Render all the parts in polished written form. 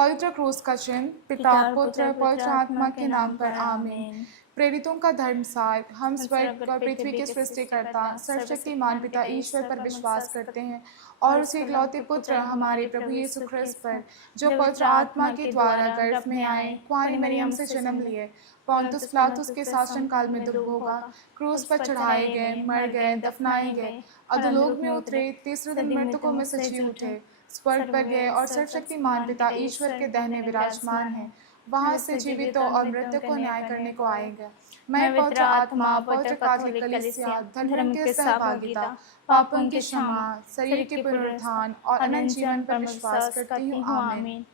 पवित्र क्रूस का चिन्ह पिता पुत्र पवित्र आत्मा के नाम पर आमीन। प्रेरितों का धर्मसार। हम स्वर्ग और पृथ्वी के सृष्टिकर्ता सर्वशक्तिमान पिता ईश्वर पर विश्वास करते हैं और उसके इकलौते पुत्र हमारे प्रभु यीशु ख्रिस्त पर, जो पवित्र आत्मा के द्वारा गर्भ में आए, कुंवारी मरियम से जन्म लिए, पोंतुस पिलातुस के शासन काल में दुर्ग भोगा, क्रूस पर चढ़ाए गए, मर गए, दफनाए गए, अधोलोक में उतरे, तीसरे दिन मृतकों में से जी उठे, स्वर्ग पर गए और सर्वशक्तिमान पिता ईश्वर के दाहिने विराजमान हैं। वहां से जीवितों और मृतकों को न्याय करने को आएगा। मैं पवित्र आत्मा, पवित्र कैथोलिक कलीसिया, धर्म की सहभागिता, पापों की क्षमा, शरीर के पुनरुत्थान और अनंत जीवन पर विश्वास करती हूँ। आमीन।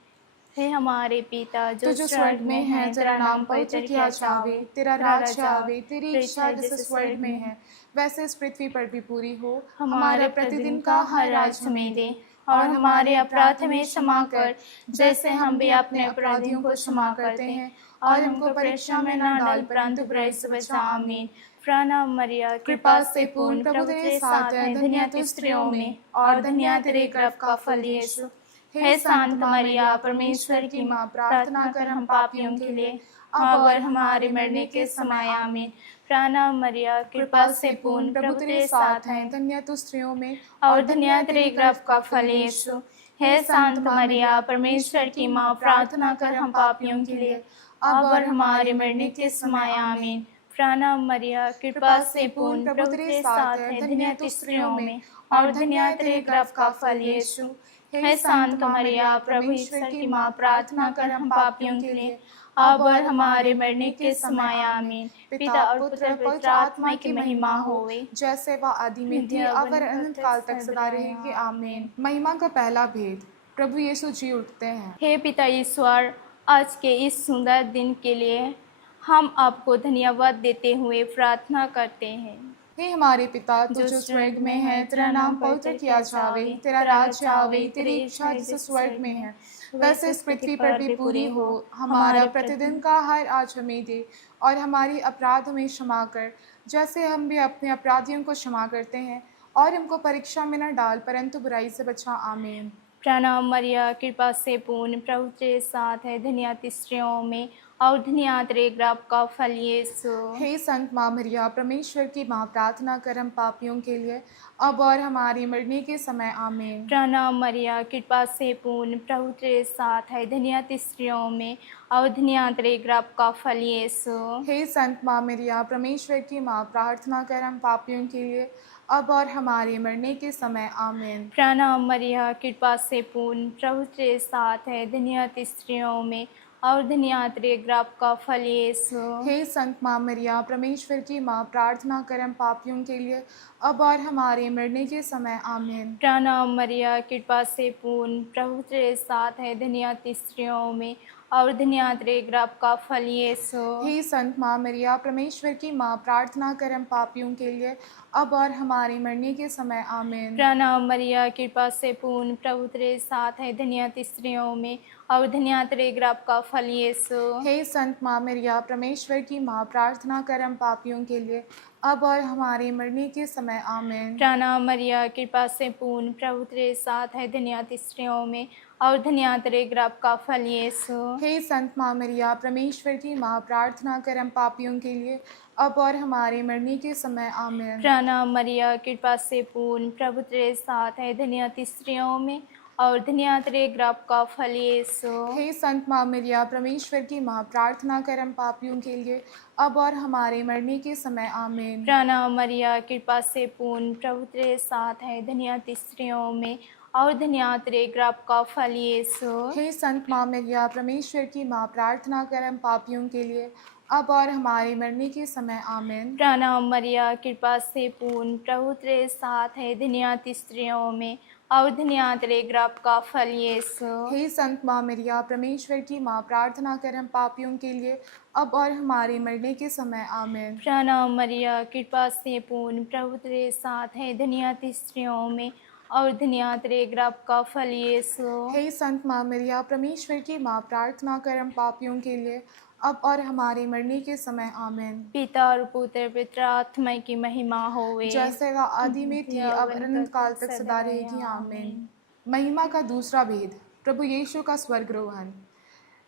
हे हमारे पिता जो स्वर्ग में है, तेरा नाम पवित्र किया जावे, तेरा राज्य आवे, तेरी इच्छा जैसे स्वर्ग में है वैसे इस पृथ्वी पर भी पूरी हो। हमारा प्रतिदिन का हर आज हमें दे, और हमारे अपराध में क्षमा कर, जैसे हम भी अपने अपराधियों को क्षमा करते हैं, और हमको परीक्षा में न डाल परंतु बुराई से बचा। आमीन। प्रणाम मरिया, कृपा से पूर्ण, प्रभु तेरे साथ है, धन्य तू स्त्रियों में और धन्य तेरे गर्भ का फल यीशु। हे शांत मरिया, परमेश्वर की माँ, प्रार्थना कर हम पापियों के लिए अब और हमारे मरने के समय। आमीन। प्रणाम मरिया, कृपा से पूर्ण, प्रभु तेरे साथ है, धन्य तू स्त्रियों में और धन्य तेरे गर्भ का फल यीशु। हे शांत मरिया, परमेश्वर की माँ, प्रार्थना कर हम पापियों के लिए अब और हमारे मरने के समय। आमीन। प्रणाम मरिया, कृपा से पूर्ण, प्रभु तेरे साथ है, धन्य तू स्त्रियों में और धन्य तेरे गर्भ का फल यीशु। हे शांत मरिया, प्रभु ईश्वर की माँ, प्रार्थना कर हम पापियों के लिए अब और हमारे मरने के समय। आमीन। पिता और पुत्र पवित्र आत्मा की महिमा होवे, जैसे वह आदि में थी अब और अनंत काल तक सदा रहेगी। आमीन। महिमा का पहला भेद। प्रभु यीशु जी उठते हैं। हे पिता ईश्वर, आज के इस सुंदर दिन के लिए हम आपको धन्यवाद देते हुए प्रार्थना करते हैं। हे हमारे पिता, तू जो स्वर्ग में है, तेरा नाम पवित्र किया जावे, तेरा राज्य आवे, तेरी इच्छा जैसे स्वर्ग में है वैसे इस पृथ्वी पर भी पूरी हो। हमारा प्रतिदिन का हर आज हमें दे और हमारी अपराध हमें क्षमा कर, जैसे हम भी अपने अपराधियों को क्षमा करते हैं, और हमको परीक्षा में न डाल परंतु बुराई से बचा। आमीन। प्रणाम मरिया, कृपा से पूर्ण, प्रभु तेरे साथ है, धन्य तू स्त्रियों में और धन्य तेरे गर्भ का फल यीशु। हे संत माँ मरिया, परमेश्वर की माँ, प्रार्थना कर हम पापियों के लिए अब और हमारे मरने के समय। आमीन। प्रणाम मरिया, कृपा से पूर्ण, प्रभु तेरे साथ है, धन्य तू स्त्रियों में और धन्य तेरे गर्भ का फल यीशु। हे संत माँ मरिया, परमेश्वर की माँ, प्रार्थना कर हम पापियों के लिए अब और हमारे मरने के समय। आमीन। प्रणाम मरिया, कृपा से पूर्ण, प्रभु तेरे साथ है, धन्य तू स्त्रियों में और धन्य तेरे गर्भ का फल यीशु। हे संत माँ मरिया, परमेश्वर की माँ, प्रार्थना कर हम पापियों के लिए अब और हमारे मरने के समय। आमीन। प्रणाम मरिया, कृपा से पूर्ण, प्रभु तेरे साथ है, धन्य तू स्त्रियों में और धन्य तेरे गर्भ का फल यीशु। हे संत माँ मरिया, परमेश्वर की माँ, प्रार्थना कर हम पापियों के लिए अब और हमारे मरने के समय। आमीन। प्रणाम मरिया, कृपा से पूर्ण, प्रभु तेरे साथ है, धन्य तू स्त्रियों में और धन्य तेरे गर्भ का फल यीशु। हे संत माँ मरिया, परमेश्वर की माँ, प्रार्थना कर हम पापियों के लिए अब और हमारे मरने के समय। आमीन। प्रणाम मरिया, कृपा से पूर्ण, प्रभु तेरे साथ है, धन्य तू स्त्रियों में और धन्य तेरे गर्भ का फल यीशु। हे संत माँ मरिया, परमेश्वर की माँ, प्रार्थना कर हम पापियों के लिए अब और हमारे मरने के समय। आमीन। प्रणाम मरिया, कृपा से पूर्ण, प्रभु तेरे साथ है, धन्य तू स्त्रियों में और धन्य तेरे गर्भ का फल यीशु। हे संत माँ मरिया, परमेश्वर की माँ, प्रार्थना कर हम पापियों के लिए अब और हमारे मरने के समय। आमीन। प्रणाम मरिया, कृपा से पूर्ण, प्रभु तेरे साथ है, धन्य तू स्त्रियों में और धन्य तेरे गर्भ का फल यीशु। हे संत माँ मरिया, परमेश्वर की माँ, प्रार्थना कर हम पापियों के लिए अब और हमारे मरने के समय। आमीन। प्रणाम मरिया, कृपा से पूर्ण, प्रभु तेरे साथ है, धन्य तू स्त्रियों में और धन्य तेरे गर्भ का फल यीशु। हे संत माँ मरिया, परमेश्वर की माँ, प्रार्थना कर हम पापियों के लिए अब और हमारे मरने के समय। आमीन। प्रणाम मरिया, कृपा से पूर्ण, प्रभु तेरे साथ है, धन्य तू स्त्रियों में और धन्य तेरे गर्भ का फल यीशु। हे संत माँ मरिया, परमेश्वर की माँ, प्रार्थना कर हम पापियों के लिए अब और हमारे मरने के समय। आमीन। पिता और पुत्र पवित्र आत्मा की महिमा होवे, जैसे वह आदि में थी अब अनंत काल तक सदा रहेगी। आमीन। महिमा का दूसरा भेद। प्रभु यीशु का स्वर्गारोहण।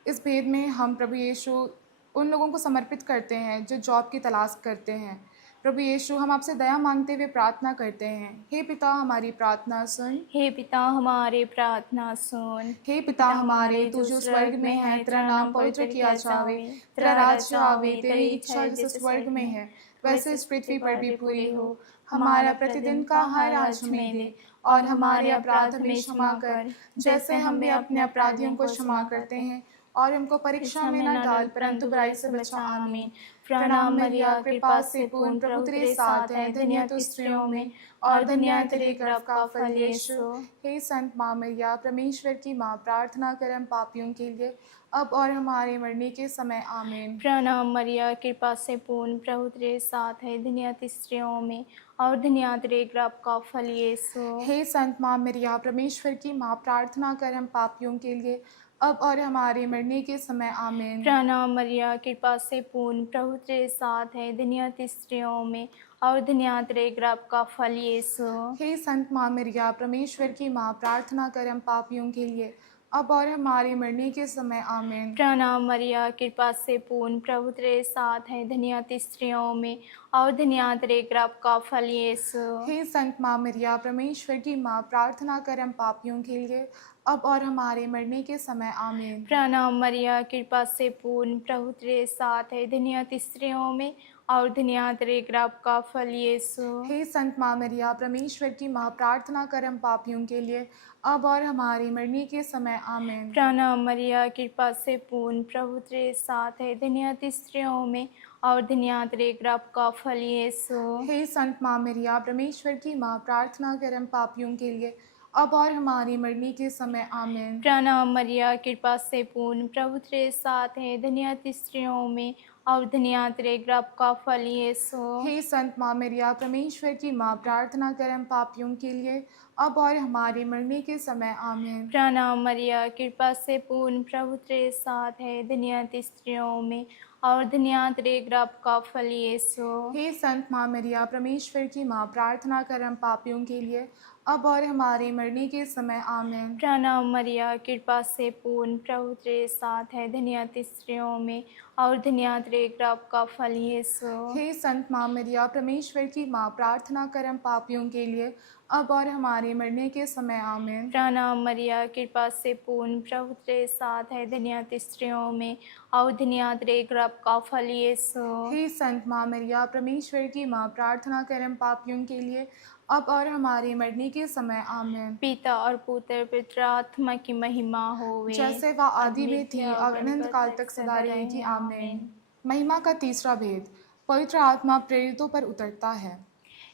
इस भेद में हम प्रभु यीशु उन लोगों को समर्पित करते हैं जो जॉब की तलाश करते हैं। प्रभु यीशु, हम आपसे दया मांगते हुए प्रार्थना करते हैं। हे पिता, हमारी प्रार्थना सुन। हे पिता हमारे प्रार्थना सुन। हे पिता हमारे, तू जो स्वर्ग में है, तेरा नाम पवित्र किया जावे, तेरा राज्य आवे, तेरी इच्छा जैसे स्वर्ग में है वैसे इस पृथ्वी पर भी पूरी हो। हमारा प्रतिदिन का आहार आज हमें दे, और हमारे अपराध हमें क्षमा कर, जैसे हम भी अपने अपराधियों को क्षमा करते हैं, और हमको परीक्षा में न डाल परंतु बुराई से बचा। आमीन। प्रणाम मरिया, कृपा से पूर्ण, प्रभु तेरे साथ है, धन्य तू स्त्रियों में और धन्य है तेरे गर्भ का फल यीशु। हे संत माँ मरिया, परमेश्वर की माँ, प्रार्थना कर हम पापियों के लिए, अब और हमारे मरने के समय। आमीन। प्रणाम मरिया, कृपा से पूर्ण, प्रभु तेरे साथ है, धन्य तू स्त्रियों में और धन्य तेरे गर्भ का फल यीशु। हे संत माँ मरिया, परमेश्वर की माँ, प्रार्थना कर हम पापियों के लिए, अब और हमारे मरने के समय। आमीन। प्रणाम मरिया, कृपा से पूर्ण, प्रभु तेरे साथ है, धन्य तू स्त्रियों में और धन्य तेरे गर्भ का फल यीशु। हे संत माँ मरिया, परमेश्वर की माँ, प्रार्थना कर हम पापियों के लिए, अब और हमारे मरने के समय। आमीन। प्रणाम मरिया, कृपा से पूर्ण, प्रभु तेरे साथ है, धन्य तू स्त्रियों में और धन्य तेरे गर्भ का फल यीशु। हे संत माँ मरिया, परमेश्वर की माँ, प्रार्थना कर हम पापियों के लिए, अब और हमारे मरने के समय। आमीन। प्रणाम मरिया, कृपा से पूर्ण, प्रभु तेरे साथ है, धन्य तू स्त्रियों में और धन्य तेरे गर्भ का फल यीशु। हे संत माँ मरिया, परमेश्वर की माँ, प्रार्थना कर हम पापियों के लिए, अब और हमारे मरने के समय। आमीन। प्रणाम मरिया, कृपा से पूर्ण, प्रभु तेरे साथ है, धन्य तू स्त्रियों में और धन्य तेरे गर्भ का फल यीशु। हे संत माँ मरिया, परमेश्वर की माँ, प्रार्थना कर हम पापियों के लिए, अब और हमारे मरने के समय। आमीन। प्रणाम मरिया, कृपा से पूर्ण, प्रभु तेरे साथ है, धन्य तू स्त्रियों में और धन्य तेरे गर्भ का फल यीशु। हे संत माँ मरिया, परमेश्वर की माँ, प्रार्थना कर हम पापियों के लिए, अब और हमारे मरने के समय। आमीन। प्रणाम मरिया, कृपा से पूर्ण, प्रभु तेरे साथ है, धन्य तू स्त्रियों में और धन्य तेरे गर्भ का फल यीशु। हे संत माँ मरिया, परमेश्वर की माँ, प्रार्थना कर हम पापियों के लिए, अब और हमारे मरने के समय। आमीन। प्रणाम मरिया, कृपा से पूर्ण, प्रभु तेरे साथ है, धन्य तू स्त्रियों में और धन्य तेरे गर्भ का फल यीशु। हे संत माँ मरिया, परमेश्वर की माँ, प्रार्थना कर हम पापियों के लिए, अब और हमारे मरने के समय। आमीन। प्रणाम मरिया, कृपा से पूर्ण, प्रभु तेरे साथ है, धन्य तू स्त्रियों में और धन्य तेरे गर्भ का फल यीशु। हे संत माँ मरिया, परमेश्वर की माँ, प्रार्थना कर हम पापियों के लिए, अब और हमारे मरने के समय। आमीन। पिता और पुत्र पवित्र आत्मा की महिमा होवे, जैसे वह आदि में थी, अब अनंत काल तक सदा रहेगी। आमीन। महिमा का तीसरा भेद, पवित्र आत्मा प्रेरितों पर उतरता है।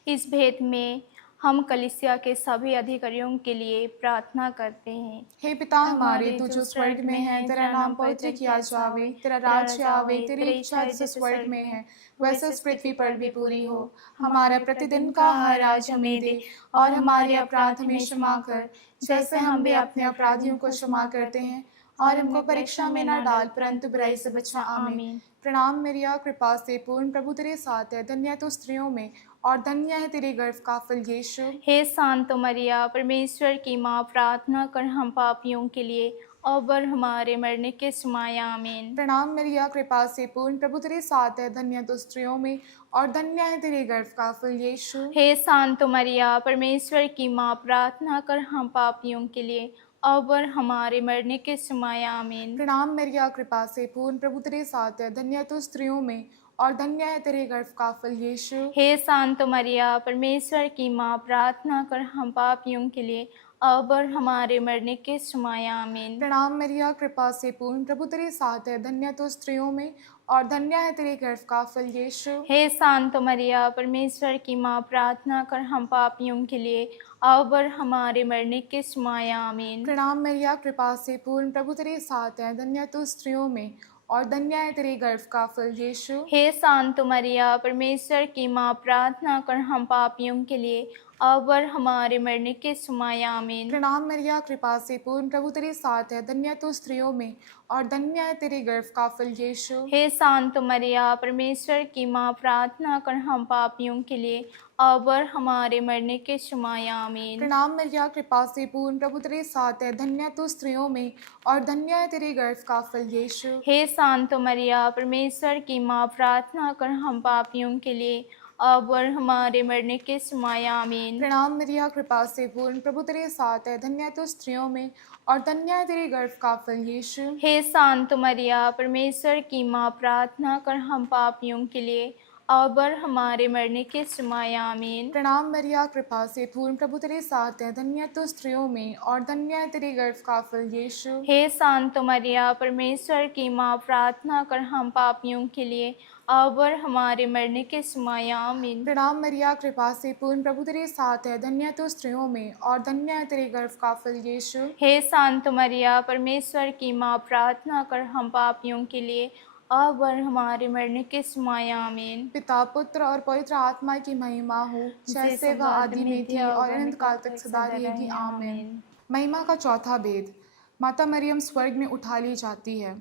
इस भेद में हम कलीसिया के सभी अधिकारियों के लिए प्रार्थना करते हैं। हे पिता हमारे, तू जो स्वर्ग में है, तेरा नाम पवित्र किया जावे, तेरा राज्य आवे, तेरी इच्छा जैसे स्वर्ग में है वैसे इस पृथ्वी पर भी पूरी हो। हमारा प्रतिदिन का आहार आज हमें दे, और हमारे अपराध हमें क्षमा कर, जैसे हम भी अपने अपराधियों को क्षमा करते हैं, और हमको परीक्षा में न डाल परंतु बुराई से बचा। आमीन। प्रणाम मरिया, कृपा से पूर्ण, प्रभु तेरे साथ है, धन्य तू स्त्रियों में और धन्य है तेरे गर्भ का फल यीशु। हे शांत मरिया, परमेश्वर की माँ, प्रार्थना कर हम पापियों के लिए अब और हमारे मरने के समय। आमीन। प्रणाम मरिया, कृपा से पूर्ण, प्रभु तेरे साथ है, धन्य तू स्त्रियों में और धन्य है तेरे गर्भ का फल यीशु। हे शांत मरिया, परमेश्वर की माँ, प्रार्थना कर हम पापियों के लिए अब और हमारे मरने के समय। आमीन। प्रणाम मरिया, कृपा से पूर्ण, प्रभु तेरे साथ है, धन्य तू स्त्रियों में और धन्य है तेरे गर्भ का फल यीशु। हे शांत मरिया, परमेश्वर की माँ, प्रार्थना कर हम पापियों के लिए अब और हमारे मरने के समय। आमीन। प्रणाम मरिया, कृपा से पूर्ण, प्रभु तेरे साथ है, धन्य तू स्त्रियों में और धन्य है तेरे गर्भ का फल यीशु। हे शांत मरिया, परमेश्वर की माँ, प्रार्थना कर हम पापियों के लिए अब और हमारे मरने के समय। आमीन। प्रणाम मरिया, कृपा से पूर्ण, प्रभु तेरे साथ है, धन्य तू स्त्रियों में और धन्य है तेरे गर्भ का फल यीशु। हे शांत मरिया, परमेश्वर की माँ, प्रार्थना कर हम पापियों के लिए अब और हमारे मरने के समय आमीन। प्रणाम मरिया, कृपा से पूर्ण, प्रभु तेरे साथ है, धन्य तू स्त्रियों में और धन्य है तेरे गर्भ का फल यीशु। हे शांत मरिया, परमेश्वर की माँ, प्रार्थना कर हम पापियों के लिए अब और हमारे मरने के समय आमीन। प्रणाम मरिया, कृपा से पूर्ण, प्रभु तेरे साथ है, धन्य तू स्त्रियों में और धन्य है तेरे गर्भ का फल यीशु। हे शांत मरिया, परमेश्वर की माँ, प्रार्थना कर हम पापियों के लिए अब और हमारे मरने के समय आमीन। प्रणाम मरिया, कृपा से पूर्ण, प्रभु तेरे साथ है, धन्य तू स्त्रियों में और धन्य है तेरे गर्भ का फल यीशु। हे शांत मरिया, परमेश्वर की माँ, प्रार्थना कर हम पापियों के लिए अब और हमारे मरने के समय आमीन। प्रणाम मरिया, कृपा से पूर्ण, प्रभु तेरे साथ है, धन्य तू स्त्रियों में और धन्य है तेरे गर्भ का फल यीशु। हे शांत मरिया, परमेश्वर की माँ, प्रार्थना कर हम पापियों के लिए अब और हमारे मरने के समय आमीन। प्रणाम मरिया, कृपा से पूर्ण, प्रभु तेरे साथ है, धन्य तू स्त्रियों में और धन्य है तेरे गर्भ का फल यीशु। हे शांत मरिया, परमेश्वर की माँ, प्रार्थना कर हम पापियों के लिए अब और हमारे मरने के समय आमीन। पिता, पुत्र और पवित्र आत्मा की महिमा हो, जैसे वह आदि में थी और अनंत काल तक सदा रहेगी, आमीन। महिमा का चौथा भेद, माता मरियम स्वर्ग में उठा ली जाती है।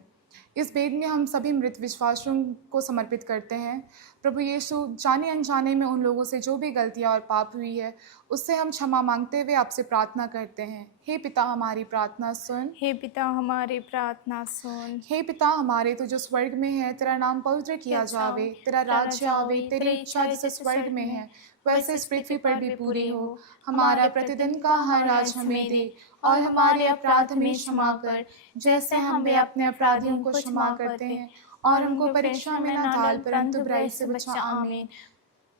इस भेद में हम सभी मृत विश्वासियों को समर्पित करते हैं। प्रभु यीशु, जाने अनजाने में उन लोगों से जो भी गलतियां और पाप हुई है, उससे हम क्षमा मांगते हुए आपसे प्रार्थना करते हैं। हे पिता, हमारी प्रार्थना सुन। हे पिता, हमारी प्रार्थना सुन। हे पिता हमारे, तू जो स्वर्ग में है, तेरा नाम पवित्र किया जावे, तेरा राज्य आवे, तेरी इच्छा जैसे स्वर्ग में है वैसे इस पृथ्वी पर भी पूरी हो। हमारा प्रतिदिन का आहार आज हमें दे और हमारे अपराध हमें क्षमा कर, जैसे हम भी अपने अपराधियों को क्षमा करते हैं, और हमको परीक्षा में न डाल परंतु बुराई से बचा, आमीन।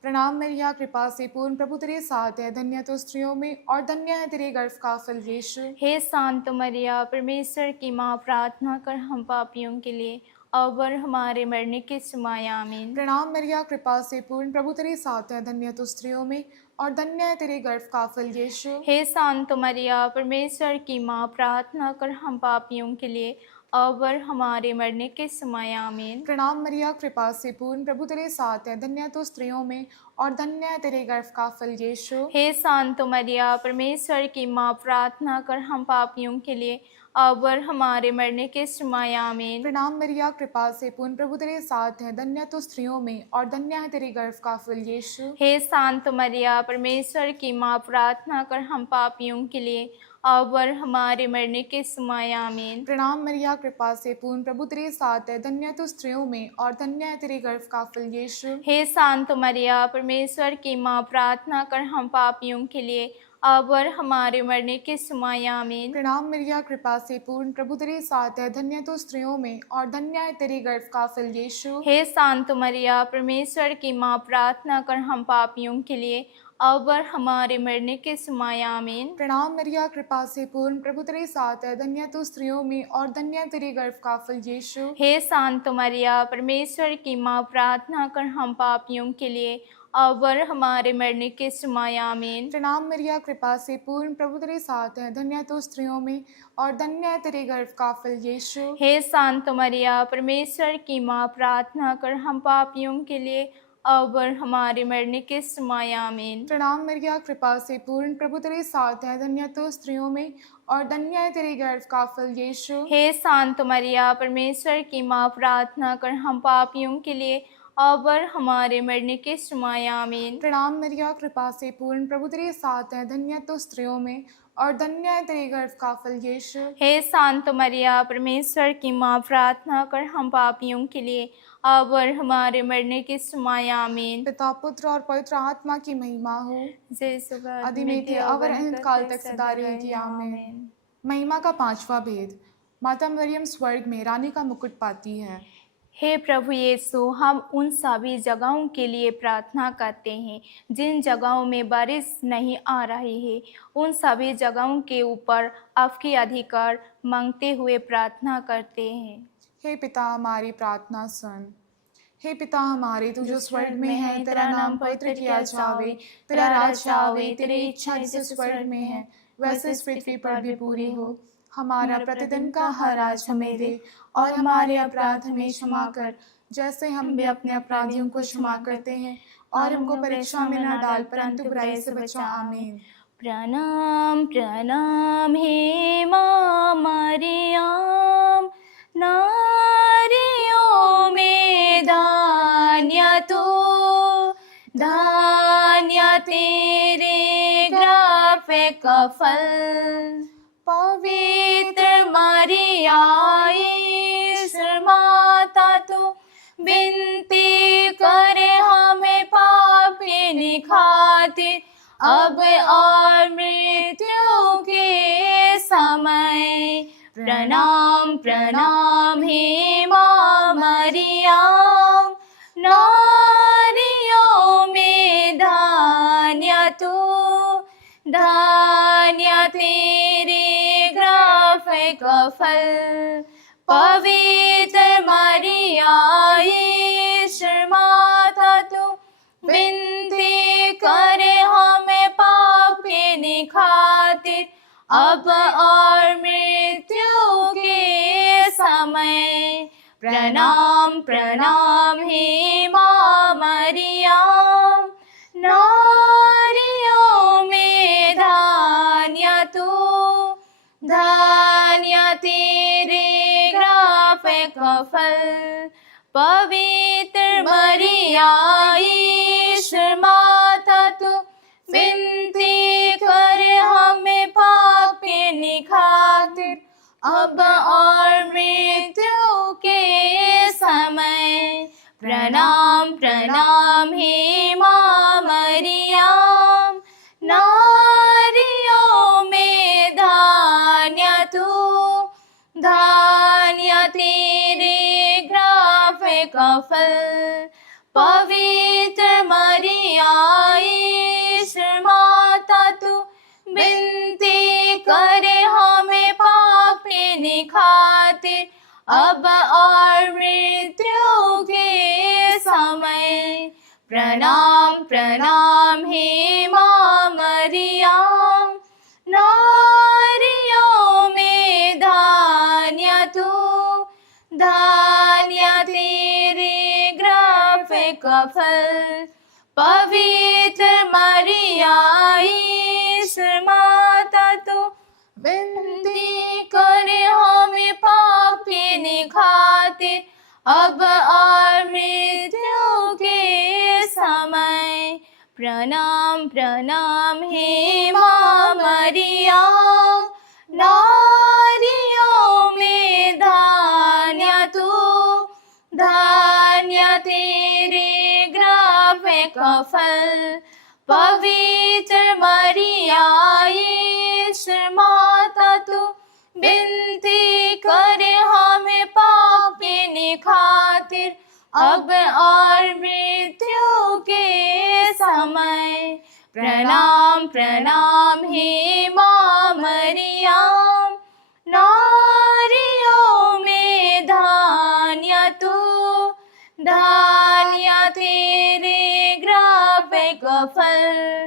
प्रणाम मरिया, कृपा से पूर्ण, प्रभु तेरे साथ है, धन्य तो स्त्रियों में और धन्य है तेरे गर्भ का फल यीशु। हे शांत मरिया, परमेश्वर की माँ, प्रार्थना कर हम पापियों के लिए अब और हमारे मरने के समय आमीन। प्रणाम मरिया, कृपा से पूर्ण, प्रभु तेरे साथ है, धन्य तो स्त्रियों में और धन्य है तेरे गर्भ का फल यीशु। हे शांत मरिया, परमेश्वर की माँ, प्रार्थना कर हम पापियों के लिए अब और हमारे मरने के समय आमीन। प्रणाम मरिया, कृपा से पूर्ण, प्रभु तेरे साथ है, धन्य तो स्त्रियों में और धन्य है तेरे गर्भ का फल यीशु। हे शांत मरिया, परमेश्वर की माँ, प्रार्थना कर हम पापियों के लिए अब और हमारे मरने के समय आमीन। प्रणाम मरिया, कृपा से पूर्ण, प्रभु तेरे साथ है, धन्य तो स्त्रियों में और धन्य है तेरे गर्भ का फल यीशु। हे शांत मरिया, परमेश्वर की माँ, प्रार्थना कर हम पापियों के लिए अब और हमारे मरने के समय आमीन। प्रणाम मरिया, कृपा से पूर्ण, प्रभु तेरे साथ है, धन्य तो स्त्रियों में और धन्य है तेरे गर्भ का फल यीशु। हे शांत मरिया, परमेश्वर की माँ, प्रार्थना कर हम पापियों के लिए अब और हमारे मरने के समय आमीन। प्रणाम मरिया, कृपा से पूर्ण, प्रभु तेरे साथ है, धन्य तो स्त्रियों में और धन्य है तेरे गर्भ का फल यीशु। हे शांत मरिया, परमेश्वर की माँ, प्रार्थना कर हम पापियों के लिए अब और हमारे मरने के समय आमीन। प्रणाम मरिया, कृपा से पूर्ण, प्रभु तेरे साथ है, धन्य तो स्त्रियों में और धन्य है तेरे गर्भ का फल यीशु। हे शांत मरिया, परमेश्वर की माँ, प्रार्थना कर हम पापियों के लिए अब और हमारे मरने के समय आमीन। प्रणाम मरिया, कृपा से पूर्ण, प्रभु तेरे साथ है, धन्य तो स्त्रियों में और धन्य है तेरे गर्भ का फल यीशु। हे शांत मरिया, परमेश्वर की माँ, प्रार्थना कर हम पापियों के लिए अब और हमारे मरने के समय आमीन। प्रणाम मरिया, कृपा से पूर्ण, प्रभु तेरे साथ है, धन्य तो स्त्रियों में और धन्य है तेरे गर्भ का फल यीशु। हे शांत मरिया, परमेश्वर की माँ, प्रार्थना कर हम पापियों के लिए अब और हमारे मरने के समय आमीन। प्रणाम मरिया, कृपा से पूर्ण, प्रभु तेरे साथ है, धन्य तो स्त्रियों में और धन्य है तेरे गर्भ का फल यीशु। हे शांत मरिया, परमेश्वर की माँ, प्रार्थना कर हम पापियों के लिए अब और हमारे मरने के समय आमीन। पिता, पुत्र और पवित्र आत्मा की महिमा हो, जैसे आदि में थी और अनंत काल तक सदा रहेगी, आमीन। महिमा का पांचवा भेद, माता मरियम स्वर्ग में रानी का मुकुट पाती है। हे प्रभु यीशु, हम उन सभी जगहों के लिए प्रार्थना करते हैं जिन जगहों में बारिश नहीं आ रही है। उन सभी जगहों के ऊपर आपकी अधिकार मांगते हुए प्रार्थना करते हैं। हे पिता, हमारी प्रार्थना सुन। हे पिता हमारे, तू जो स्वर्ग में है, तेरा नाम पवित्र किया जावे, तेरा राज्य आवे, तेरी इच्छा जैसे स्वर्ग में है वैसे इस पृथ्वी पर भी पूरी हो। हमारा प्रतिदिन का आहार आज हमें दे और हमारे अपराध हमें क्षमा कर, जैसे हम भी अपने अपराधियों को क्षमा करते हैं, और हमको परीक्षा में न डाल, परंतु बुराई से बचा। आमीन। प्रणाम प्रणाम हे माँ मरियम, नारियों में धान्य तो, धान्य तेरे ग्राफे का फल। पवित्र मरिया ईश्वर माता तू, विनती करे हमें पापिनी खातिर, अब और मृत्यु के समय। प्रणाम प्रणाम हे माँ मरियम, नारियों में धान्य तू, धान्य तेरे ग्राफे का फल। पवित्र मरिया ईश्वर माता तू, विनती करे हमें पापिनी खातिर, अब और मृत्यु के समय। प्रणाम प्रणाम हे माँ मरियम, नारियों में धान्य तू, धान्य तेरे ग्राफे का फल। पवित्र मरिया ईश्वर माता तू, विनती करे हमें पापिनी खातिर, अब और मृत्यु के समय। प्रणाम प्रणाम हे माँ मरियम, नारियों में धान्य तू, धान्य तेरे ग्राफे का फल। पवित्र मरिया ईश्वर माता तू, विनती करे हमें पापिनी खातिर, अब और मृत्यु के समय। प्रणाम प्रणाम हे माँ मरियम, नारियों में धान्य तू, धान्य तेरे ग्राफे का फल। पवित्र मरिया ईश्वर माता तू, विनती करे हमें पापिनी खातिर, अब और मृत्यु के समय। प्रणाम प्रणाम हे माँ मरियम, नारियों में धान्य तू, धान्य तेरे ग्राफे का फल। पवित्र मरिया ईश्वर माता तू, विनती करे हमें पापिनी खातिर, अब और मृत्यु के समय। प्रणाम प्रणाम हे माँ मरियम, नारियों में धान्य तू, धान्य तेरे ग्राफे का फल।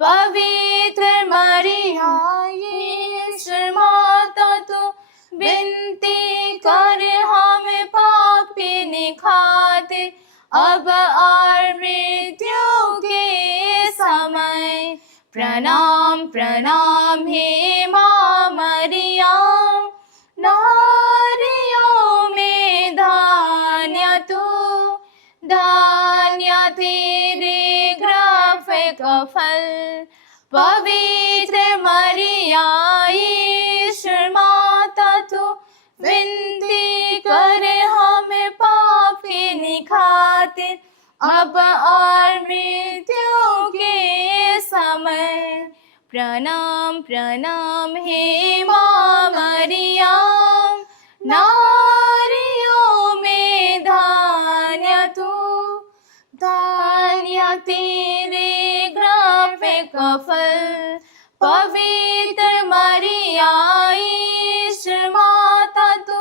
पवित्र मरिया ईश्वर माता तू, विनती करे हमें पापिनी खातिर, अब और मृत्यु के समय। प्रणाम प्रणाम हे माँ मरियम, नारियों में धान्य तू, धान्य तेरे ग्राफे का फल। पवित्र मरिया ईश्वर माता तू, विनती करे हमें पापिनी खातिर, अब और मृत्यु के समय। प्रणाम प्रणाम हे माँ मरियम, नारियों में धान्य तू, धान्य तेरे ग्राफे का फल। पवित्र मरिया ईश्वर माता तू,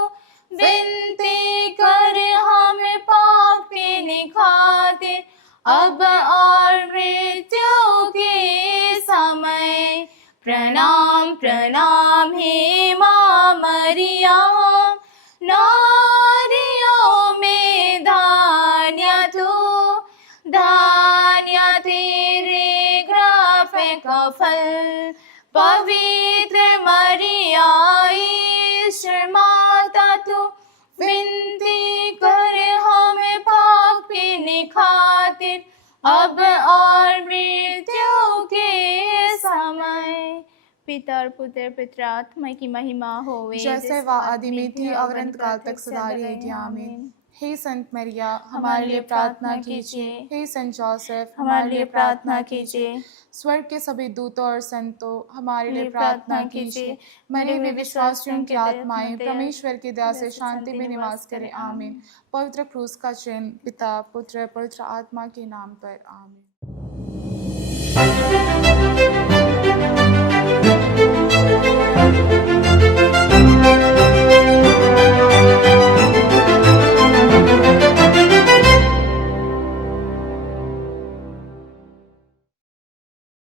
विनती करे हमें पापिनी खातिर, अब और मृत्यु के समय। प्रणाम प्रणाम हे माँ मरियम, नारियों में धान्य तू, धान्य पवित्र मरिया ईश्वर माता तू विनती कर हमें पापी खातिर अब और मृत्यु के समय। पिता और पुत्र पवित्र आत्मा की महिमा होवे जैसे वह आदि में थी और अंत काल तक सदा रहेगी। आमीन। हे संत मरिया हमारे लिए प्रार्थना कीजिए। हे संत जोसेफ हमारे लिए प्रार्थना कीजिए। स्वर्ग के सभी दूतों और संतों हमारे लिए प्रार्थना कीजिए। मरे हुए विश्वासियों की आत्माएं परमेश्वर की दया से शांति में निवास करें। आमीन। पवित्र क्रूस का चिन्ह पिता पुत्र पवित्र आत्मा के नाम पर। आमीन।